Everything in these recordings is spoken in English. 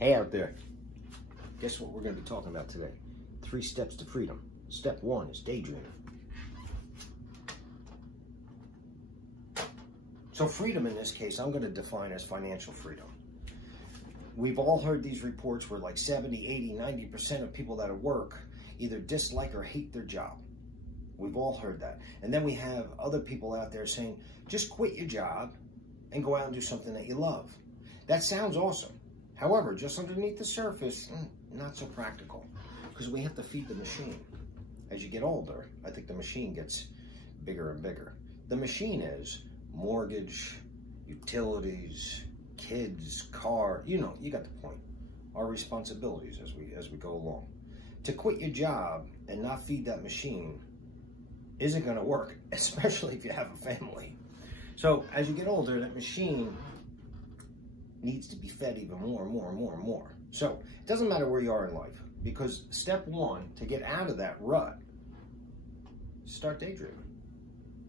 Hey out there, guess what we're going to be talking about today? 3 steps to freedom. Step 1 is daydreaming. So freedom in this case, I'm going to define as financial freedom. We've all heard these reports where like 70, 80, 90% of people that work either dislike or hate their job. We've all heard that. And then we have other people out there saying, just quit your job and go out and do something that you love. That sounds awesome. However, just underneath the surface, not so practical, because we have to feed the machine. As you get older, I think the machine gets bigger and bigger. The machine is mortgage, utilities, kids, car, you got the point. Our responsibilities as we go along. To quit your job and not feed that machine isn't going to work, especially if you have a family. So as you get older, that machine needs to be fed even more and more and more and more. So it doesn't matter where you are in life, because step 1 to get out of that rut, start daydreaming.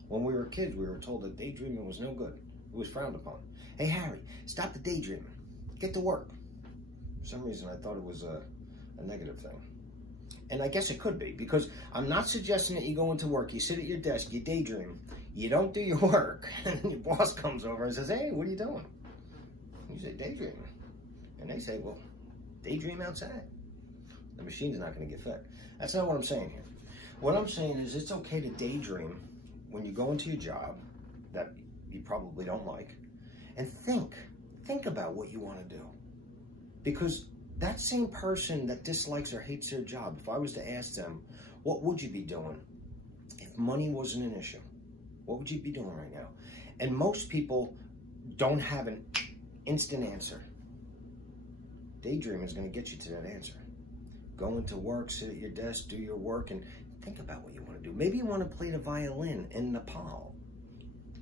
When we were kids, we were told that daydreaming was no good. It was frowned upon. Hey, Harry, stop the daydreaming. Get to work. For some reason, I thought it was a negative thing. And I guess it could be, because I'm not suggesting that you go into work, you sit at your desk, you daydream, you don't do your work, and your boss comes over and says, hey, what are you doing? You say, daydreaming. And they say, well, daydream outside. The machine's not going to get fed. That's not what I'm saying here. What I'm saying is it's okay to daydream when you go into your job that you probably don't like, and think about what you want to do. Because that same person that dislikes or hates their job, if I was to ask them, what would you be doing if money wasn't an issue? What would you be doing right now? And most people don't have an instant answer. Daydreaming is going to get you to that answer. Go into work, sit at your desk, do your work, and think about what you want to do. Maybe you want to play the violin in Nepal.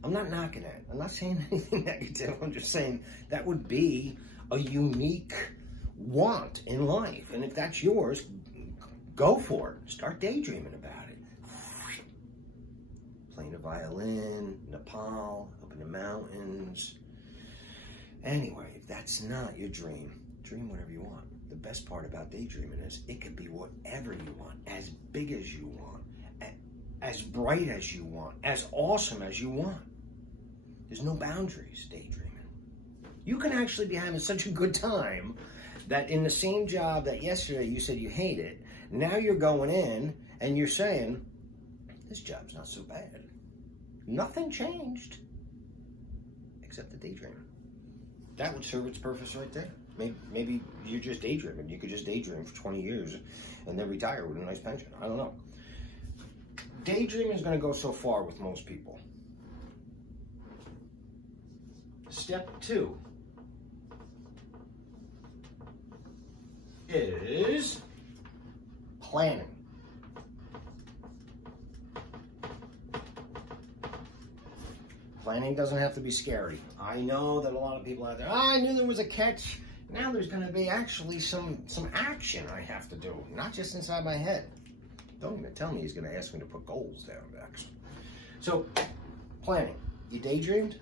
I'm not knocking it. I'm not saying anything negative. I'm just saying that would be a unique want in life. And if that's yours, go for it. Start daydreaming about it. Playing the violin, Nepal, up in the mountains. Anyway, if that's not your dream, dream whatever you want. The best part about daydreaming is it could be whatever you want, as big as you want, as bright as you want, as awesome as you want. There's no boundaries daydreaming. You can actually be having such a good time that in the same job that yesterday you said you hated, now you're going in and you're saying, this job's not so bad. Nothing changed except the daydreaming. That would serve its purpose right there. Maybe you're just daydreaming. You could just daydream for 20 years and then retire with a nice pension. I don't know. Daydreaming is going to go so far with most people. Step 2 is planning. Planning doesn't have to be scary. I know that a lot of people out there, I knew there was a catch. Now there's going to be actually some action I have to do, not just inside my head. Don't even tell me he's going to ask me to put goals down, actually. So, planning. You daydreamed?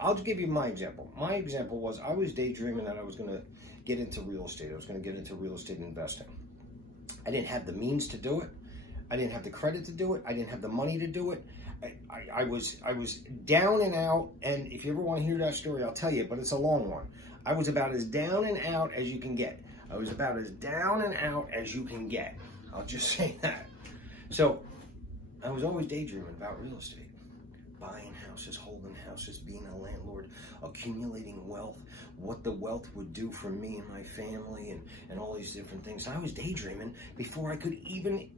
I'll give you my example. My example was I was daydreaming that I was going to get into real estate. I was going to get into real estate investing. I didn't have the means to do it. I didn't have the credit to do it. I didn't have the money to do it. I was down and out, and if you ever want to hear that story, I'll tell you, but it's a long one. I was about as down and out as you can get. I was about as down and out as you can get. I'll just say that. So I was always daydreaming about real estate. Buying houses, holding houses, being a landlord, accumulating wealth, what the wealth would do for me and my family, and all these different things. I was daydreaming before I could even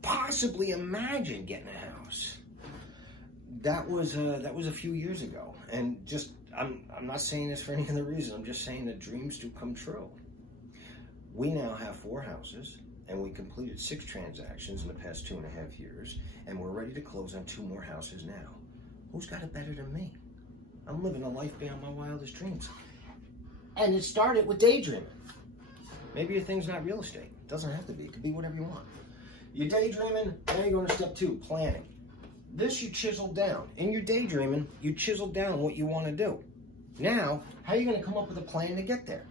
possibly imagine getting a house. That was a few years ago, and just I'm not saying this for any other reason. I'm just saying that dreams do come true. We now have 4 houses, and we completed 6 transactions in the past 2.5 years, and we're ready to close on 2 more houses now. Who's got it better than me? I'm living a life beyond my wildest dreams. And it started with daydreaming. Maybe your thing's not real estate. It doesn't have to be. It could be whatever you want. You're daydreaming, now you're going to step 2, planning. This you chiseled down. In your daydreaming, you chiseled down what you want to do. Now, how are you going to come up with a plan to get there?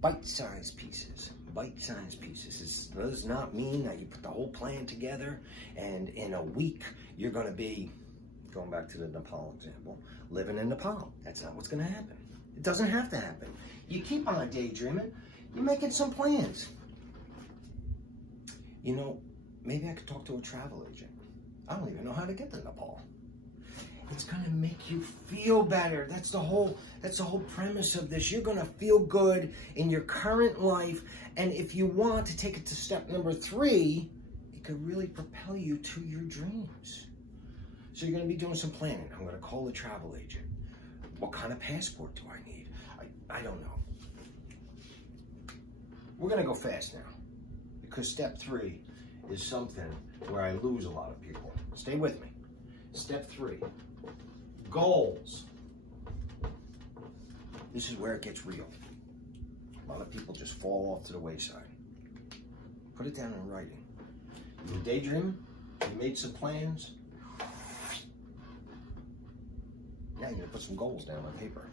Bite-sized pieces. Bite-sized pieces. This does not mean that you put the whole plan together and in a week you're going to be, going back to the Nepal example, living in Nepal. That's not what's going to happen. It doesn't have to happen. You keep on daydreaming. You're making some plans. You know, maybe I could talk to a travel agent. I don't even know how to get to Nepal. It's gonna make you feel better. That's the whole premise of this. You're gonna feel good in your current life, and if you want to take it to step number 3, it could really propel you to your dreams. So you're gonna be doing some planning. I'm gonna call a travel agent. What kind of passport do I need? I don't know. We're gonna go fast now, because step 3 is something where I lose a lot of people. Stay with me. Step 3. Goals. This is where it gets real. A lot of people just fall off to the wayside. Put it down in writing. You were daydreaming, you made some plans. Now you're gonna put some goals down on paper.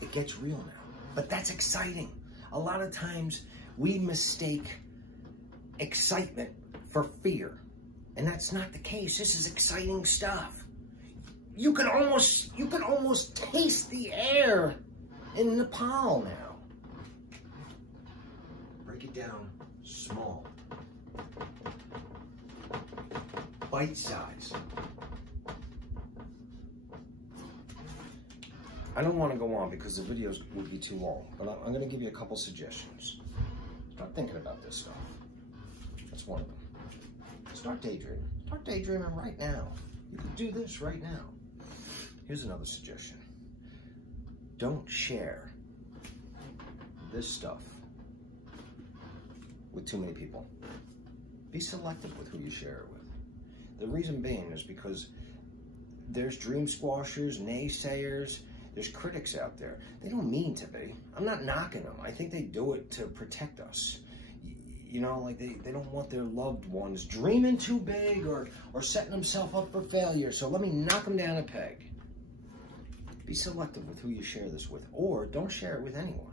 It gets real now. But that's exciting. A lot of times we mistake excitement for fear. And that's not the case. This is exciting stuff. You can almost taste the air in Nepal now. Break it down small. Bite size. I don't want to go on because the videos would be too long, but I'm going to give you a couple suggestions. Start thinking about this stuff. That's one of them. Start daydreaming. Start daydreaming right now. You can do this right now. Here's another suggestion. Don't share this stuff with too many people. Be selective with who you share it with. The reason being is because there's dream squashers, naysayers, there's critics out there. They don't mean to be. I'm not knocking them. I think they do it to protect us. You know, like they don't want their loved ones dreaming too big or setting themselves up for failure. So let me knock them down a peg. Be selective with who you share this with, or don't share it with anyone.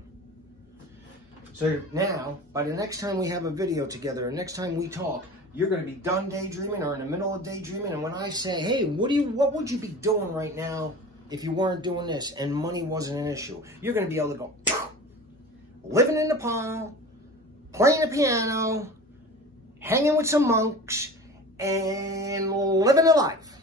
So now, by the next time we have a video together, or next time we talk, you're going to be done daydreaming or in the middle of daydreaming. And when I say, hey, what would you be doing right now if you weren't doing this and money wasn't an issue? You're going to be able to go, living in Nepal, playing the piano, hanging with some monks, and living a life.